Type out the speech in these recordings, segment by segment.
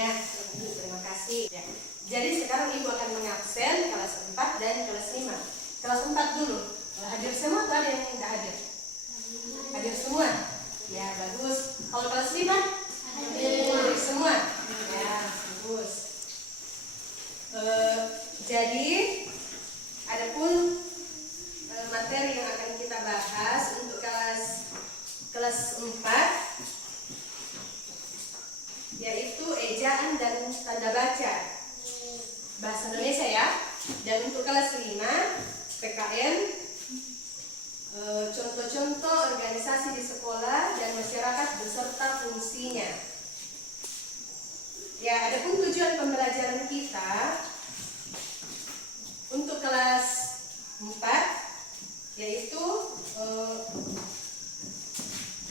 Ya, terima kasih. Ya. Jadi sekarang Ibu akan mengabsen kelas 4 dan kelas 5. Kelas 4 dulu. Hadir semua atau ada yang tidak hadir? Hadir semua. Ya, bagus. Kalau kelas 5? Hadir semua. Ya, bagus. Jadi adapun materi yang akan kita bahas untuk kelas 4 yaitu ejaan dan tanda baca bahasa Indonesia ya. Dan untuk kelas 5 PKN contoh-contoh organisasi di sekolah dan masyarakat beserta fungsinya. Ya, adapun tujuan pembelajaran kita untuk kelas 4 yaitu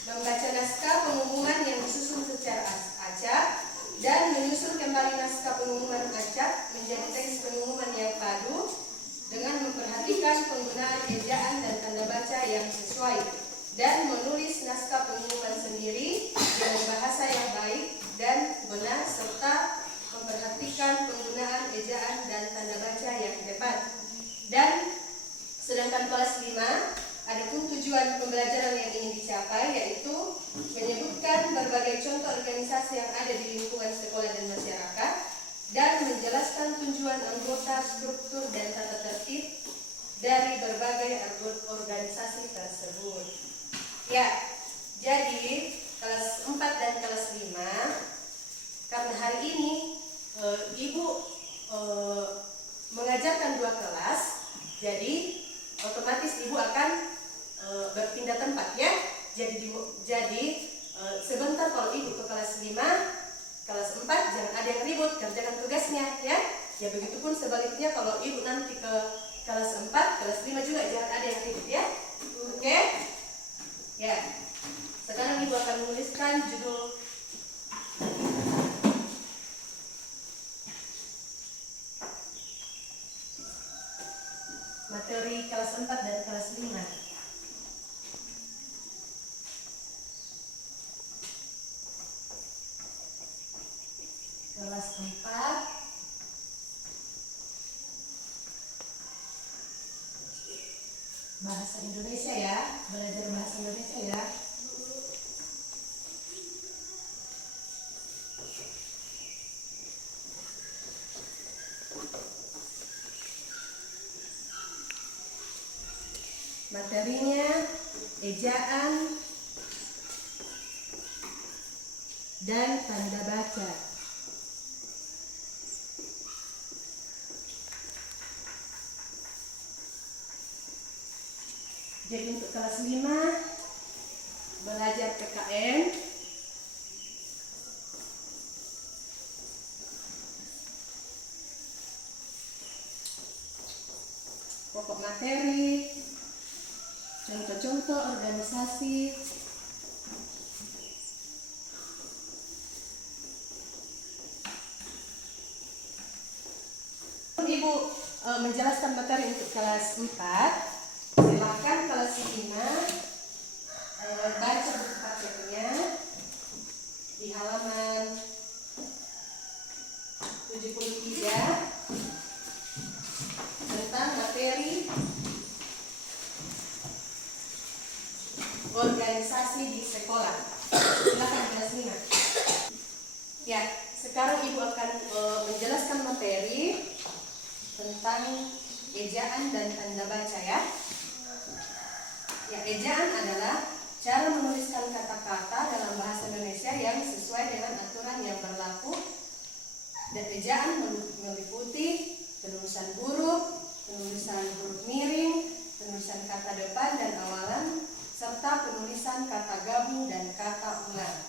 membaca naskah pengumuman yang disusun secara acak dan menyusun kembali naskah pengumuman acak menjadi teks pengumuman yang padu dengan memperhatikan penggunaan ejaan dan tanda baca yang sesuai dan menulis naskah pengumuman sendiri dengan bahasa yang baik dan benar serta memperhatikan penggunaan ejaan dan tanda baca yang tepat. Dan sedangkan kelas 5 adapun tujuan pembelajaran yang ingin dicapai yaitu menyebutkan berbagai contoh organisasi yang ada di lingkungan sekolah dan masyarakat dan menjelaskan tujuan anggota, struktur, dan tata tertib dari berbagai organisasi tersebut. Ya, jadi kelas 4 dan kelas 5 karena hari ini Ibu mengajarkan 2 kelas, jadi otomatis Ibu akan berpindah tempat ya. Jadi sebentar kalau Ibu ke kelas 5, kelas 4 jangan ada yang ribut, kerjakan tugasnya ya. Ya begitupun sebaliknya kalau Ibu nanti ke kelas 4, kelas 5 juga jangan ada yang ribut ya. Oke? Ya. Sekarang Ibu akan menuliskan judul materi kelas 4 dan kelas 5. Kelas 4 bahasa Indonesia ya, belajar bahasa Indonesia ya. Materinya ejaan dan tanda baca. Jadi untuk kelas 5 belajar PKN, pokok materi, contoh-contoh organisasi, Ibu menjelaskan materi untuk kelas 4. Silakan kelas 5 baca buku prakteknya di halaman 73 tentang materi organisasi di sekolah. Silakan kelas 5. Ya, sekarang Ibu akan menjelaskan materi tentang ejaan dan tanda baca ya. Ya, ejaan adalah cara menuliskan kata-kata dalam bahasa Indonesia yang sesuai dengan aturan yang berlaku. Dan ejaan meliputi penulisan huruf, penulisan huruf miring, penulisan kata depan dan awalan, serta penulisan kata gabung dan kata ulang.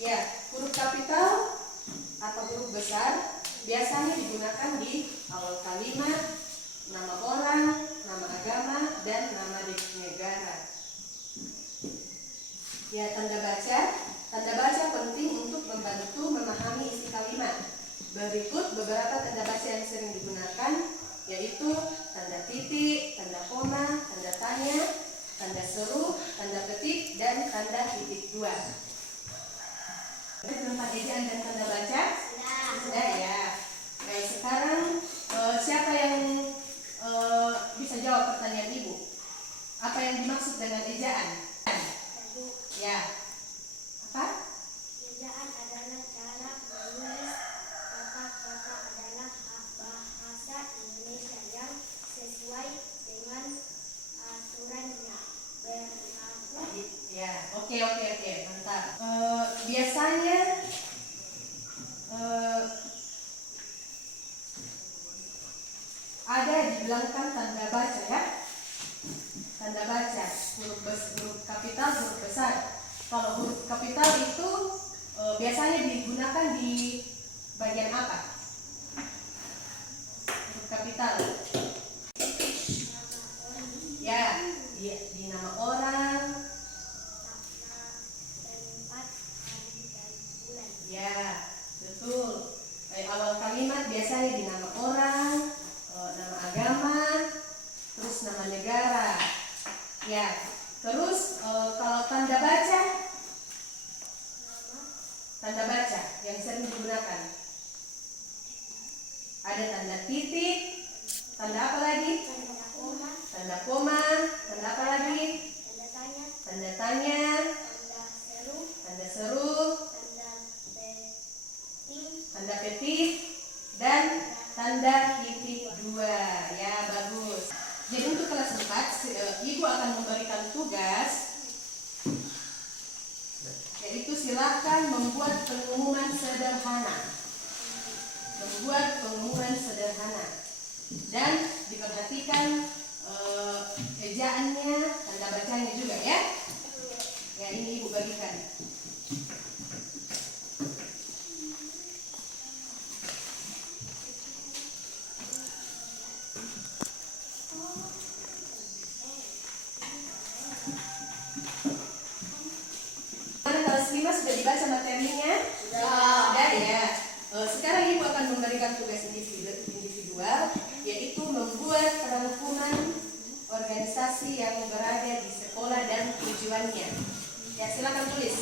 Ya, huruf kapital atau huruf besar biasanya digunakan di awal kalimat, nama orang, nama agama, dan nama negara. Ya, tanda baca penting untuk membantu memahami isi kalimat. Berikut beberapa tanda baca yang sering digunakan, yaitu tanda titik, tanda koma, tanda tanya, tanda seru, tanda petik, dan tanda titik dua. Tempat ejaan ejaan dan tanda baca? Sudah ya. Baik, sekarang siapa yang bisa jawab pertanyaan Ibu? Apa yang dimaksud dengan ejaan? Ya. Apa? Ejaan adalah cara menulis kata-kata adalah bahasa Indonesia yang sesuai dengan aturannya berlaku. Ya, oke, mantap. Biasanya ada di belakang tanda baca ya. Tanda baca huruf kapital, huruf besar. Kalau huruf kapital itu biasanya digunakan di bagian apa? Huruf kapital. Ya, di nama orang. Tempat, hari, dan bulan. Ya, betul. Awal kalimat biasanya di nama orang, nama agama, terus nama negara. Ya, terus kalau tanda baca yang sering digunakan ada tanda titik, tanda apa lagi? Tanda koma, Tanda apa lagi? tanda tanya, Tanda tanya, tanda seru, tanda petik, dan tanda titik dua. Ya, bagus. Jadi untuk kelas 4, Ibu akan memberikan tugas, yaitu silakan membuat pengumuman sederhana. Dan diperhatikan ejaannya, tanda bacanya juga ya. Ya, ini Ibu bagikan. Kelas 5 sudah dibaca materinya? Sudah ya. Sekarang Ibu akan memberikan tugas individual, yaitu membuat rangkuman organisasi yang berada di sekolah dan tujuannya. Ya, silakan tulis.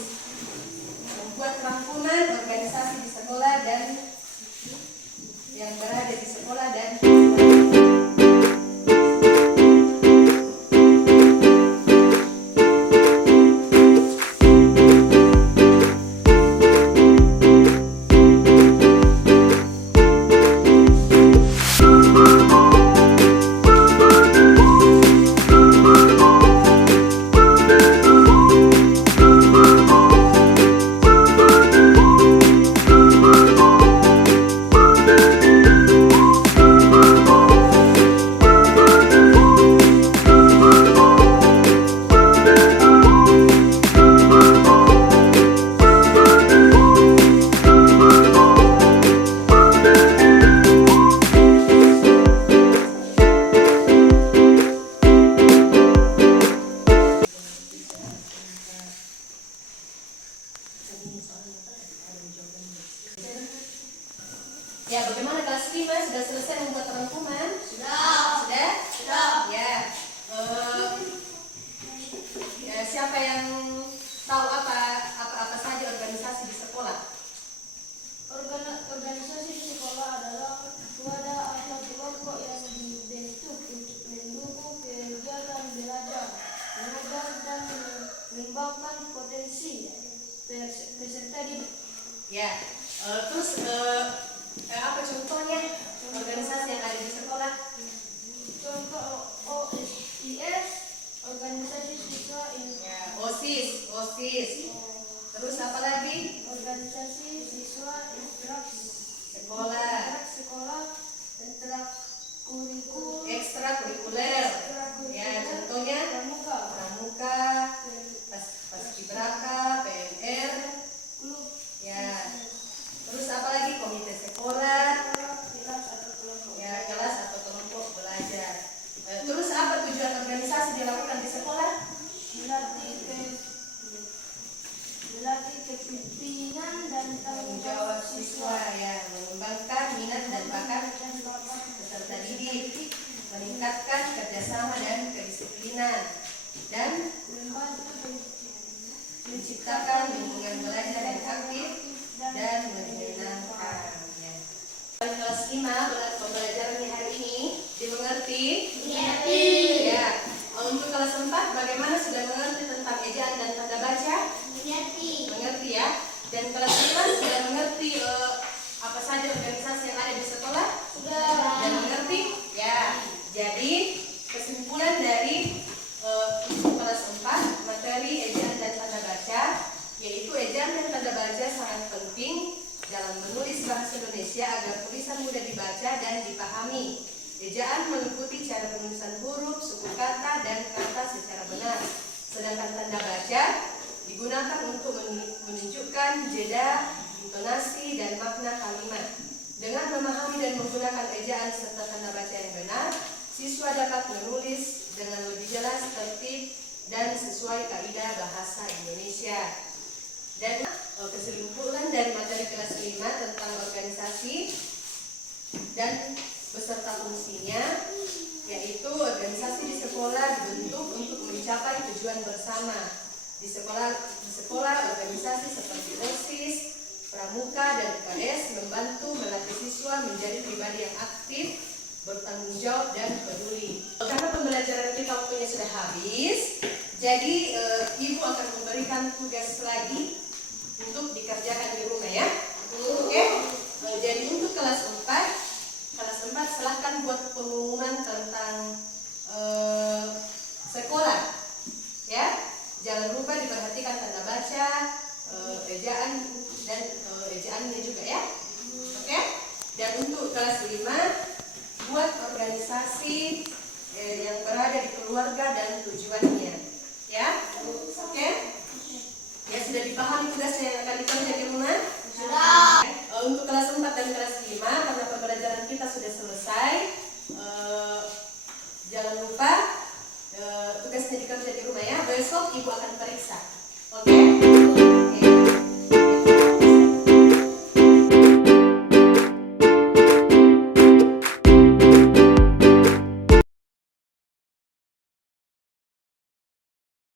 Membuat rangkuman organisasi di sekolah dan yang berada di sekolah dan tujuannya. Ya, bagaimana kelas 5 sudah selesai membuat rangkuman? Sudah? Ya. Siapa yang tahu apa saja organisasi di sekolah? Organisasi di sekolah adalah wadah atau kelompok yang dibentuk untuk mendukung kegiatan belajar, mengajar, dan mengembangkan potensi peserta didik. Ya. Terus apa contohnya organisasi yang ada di sekolah? Contoh OSIS, organisasi siswa Ya, OSIS. Terus apa lagi? organisasi siswa interaksi Sekolah. Ekstrakurikuler. Ya, contohnya pramuka, paskibraka, PMR. Ya. Terus apa lagi? Komite sekolah. Ya, kelas atau kelompok belajar. Terus apa tujuan organisasi dilakukan di sekolah? melatih kepemimpinan dan tanggung jawab 5 pembelajarannya hari ini dimengerti? Mengerti. Ya. Untuk kelas 4 bagaimana, sudah mengerti tentang ejaan dan tanda baca? Mengerti. Mengerti ya. Dan kelas 5 sudah mengerti apa saja organisasi yang ada di sekolah? Sudah. Dan mengerti? Ya. Jadi kesimpulan dari untuk kelas 4 materi ejaan dan tanda baca, yaitu ejaan dan tanda baca sangat penting dalam menulis bahasa Indonesia agar tulisan mudah dibaca dan dipahami. Ejaan meliputi cara penulisan huruf, suku kata, dan kata secara benar. Sedangkan tanda baca digunakan untuk menunjukkan jeda, intonasi, dan makna kalimat. Dengan memahami dan menggunakan ejaan serta tanda baca yang benar, siswa dapat menulis dengan lebih jelas, tertib, dan sesuai kaidah bahasa Indonesia. Dan kesimpulan dari materi kelas 5 tentang organisasi dan beserta fungsinya, yaitu organisasi di sekolah dibentuk untuk mencapai tujuan bersama. Di sekolah organisasi seperti OSIS, Pramuka, dan UKS membantu melatih siswa menjadi pribadi yang aktif, bertanggung jawab, dan peduli. Karena pembelajaran kita waktunya sudah habis, jadi Ibu akan memberikan tugas lagi untuk dikerjakan di rumah ya. Oke? Jadi untuk kelas 4 silahkan buat pengumuman tentang sekolah ya. Jangan lupa diperhatikan tanda baca, ejaan, dan ejaannya juga ya. Oke? Dan untuk kelas 5 buat organisasi yang berada di keluarga dan tujuan